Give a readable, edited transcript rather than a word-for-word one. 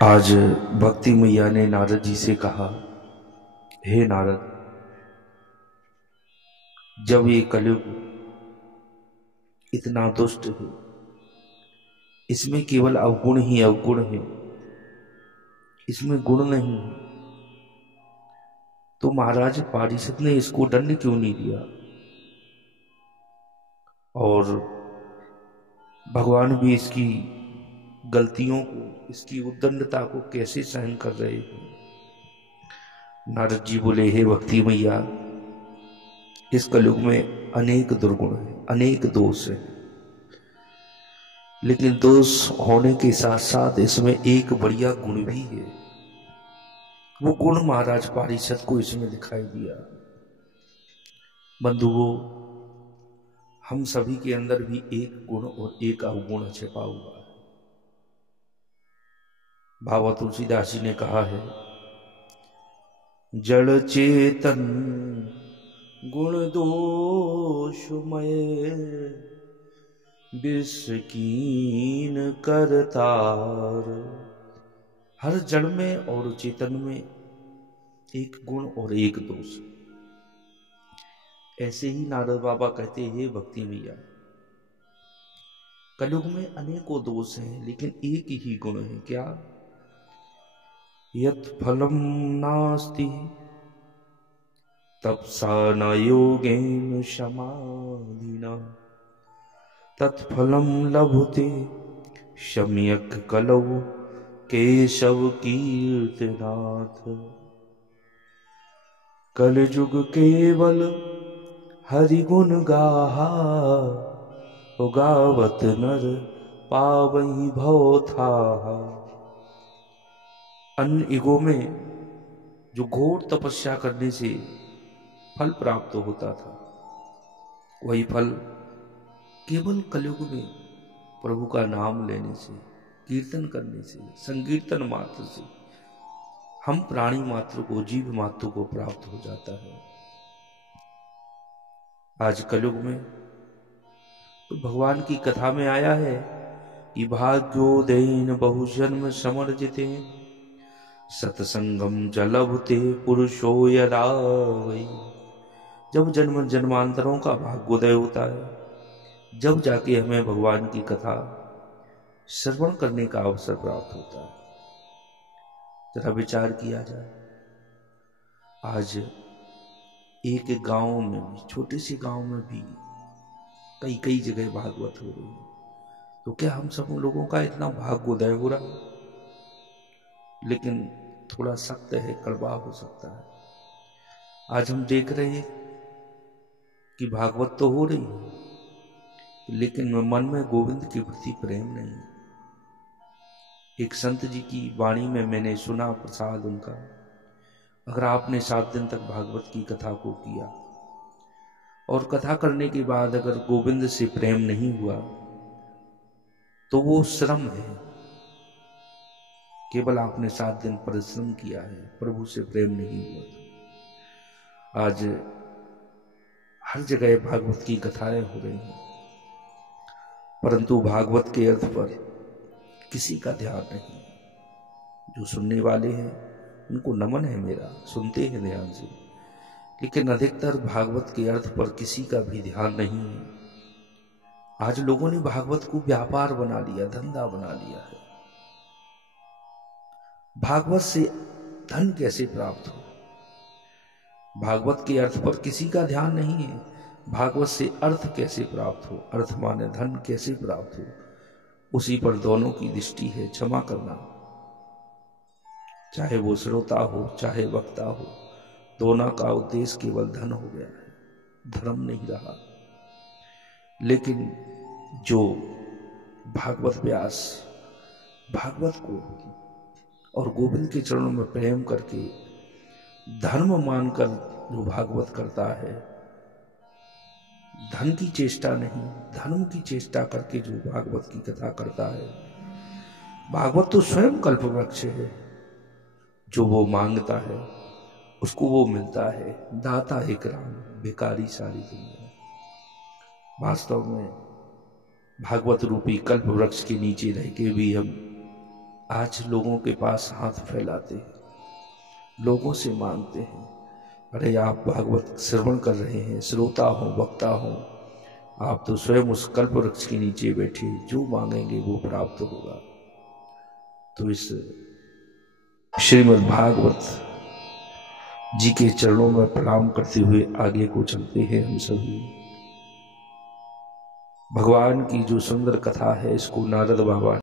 आज भक्ति मैया ने नारद जी से कहा, हे नारद, जब ये कलयुग इतना दुष्ट है, इसमें केवल अवगुण ही अवगुण है, इसमें गुण नहीं, तो महाराज पारिषद ने इसको दंड क्यों नहीं दिया? और भगवान भी इसकी गलतियों को, इसकी उद्दंडता को कैसे सहन कर रहे हैं? नारद जी बोले, हे भक्ति मैया, इस कलयुग में अनेक दुर्गुण हैं, अनेक दोष हैं, लेकिन दोष होने के साथ साथ इसमें एक बढ़िया गुण भी है। वो गुण महाराज पारिषद को इसमें दिखाई दिया। बंधुओं, हम सभी के अंदर भी एक गुण और एक अवगुण छिपा हुआ है। बाबा तुलसीदास जी ने कहा है, जड़ चेतन गुण दोषमय विष कीन करतार। हर जड़ में और चेतन में एक गुण और एक दोष। ऐसे ही नारद बाबा कहते हैं, भक्ति मैया, कलयुग में अनेकों दोष हैं, लेकिन एक ही गुण है। क्या? यत् फलम नास्ति तपसा न योगेन समाधिना तत्फलम लभते सम्यक कलौ केशव कीर्तनाथ। कलयुग केवल हरि गुण गाहा, गावत नर पावई भव थाहा। अन्य युगों में जो घोर तपस्या करने से फल प्राप्त होता था, वही फल केवल कलयुग में प्रभु का नाम लेने से, कीर्तन करने से, संकीर्तन मात्र से हम प्राणी मात्र को, जीव मात्र को प्राप्त हो जाता है। आज कलयुग में तो भगवान की कथा में आया है कि भाग्योदयेन बहुजन्म समर्जिते सतसंगम जलभते पुरुषो यदा वै। जब जन्म जन्मांतरों का भाग्योदय होता है, जब जाके हमें भगवान की कथा श्रवण करने का अवसर प्राप्त होता है। जरा विचार किया जाए, आज एक गांव में भी, छोटे से गांव में भी कई कई जगह भागवत हो रही है, तो क्या हम सब लोगों का इतना भाग्योदय हो रहा है? लेकिन थोड़ा सख्त है, कड़वा हो सकता है। आज हम देख रहे हैं कि भागवत तो हो रही है, लेकिन मन में गोविंद के प्रति प्रेम नहीं। एक संत जी की वाणी में मैंने सुना प्रसाद उनका, अगर आपने 7 दिन तक भागवत की कथा को किया और कथा करने के बाद अगर गोविंद से प्रेम नहीं हुआ, तो वो श्रम है। केवल आपने 7 दिन परिश्रम किया है, प्रभु से प्रेम नहीं हुआ। आज हर जगह भागवत की कथाएं हो रही हैं, परंतु भागवत के अर्थ पर किसी का ध्यान नहीं। जो सुनने वाले हैं उनको नमन है मेरा, सुनते हैं ध्यान से, लेकिन अधिकतर भागवत के अर्थ पर किसी का भी ध्यान नहीं है। आज लोगों ने भागवत को व्यापार बना लिया, धंधा बना लिया है। भागवत से धन कैसे प्राप्त हो, भागवत के अर्थ पर किसी का ध्यान नहीं है। भागवत से अर्थ कैसे प्राप्त हो, अर्थ माने धन कैसे प्राप्त हो, उसी पर दोनों की दृष्टि है। क्षमा करना, चाहे वो श्रोता हो चाहे वक्ता हो, दोनों का उद्देश्य केवल धन हो गया है, धर्म नहीं रहा। लेकिन जो भागवत व्यास भागवत को और गोविंद के चरणों में प्रेम करके धर्म मानकर जो भागवत करता है, धन की चेष्टा नहीं, धर्म की चेष्टा करके जो भागवत की कथा करता है, भागवत तो स्वयं कल्प वृक्ष है। जो वो मांगता है उसको वो मिलता है। दाता एक राम, भिखारी सारी दुनिया। वास्तव में भागवत रूपी कल्प वृक्ष के नीचे रह के भी हम आज लोगों के पास हाथ फैलाते हैं, लोगों से मांगते हैं, अरे आप भागवत श्रवण कर रहे हैं, श्रोता हो, वक्ता हो, आप तो स्वयं उस कल्प वृक्ष के नीचे बैठे, जो मांगेंगे वो प्राप्त होगा। तो इस श्रीमद् भागवत जी के चरणों में प्रणाम करते हुए आगे को चलते हैं हम सभी। भगवान की जो सुंदर कथा है, इसको नारद बाबा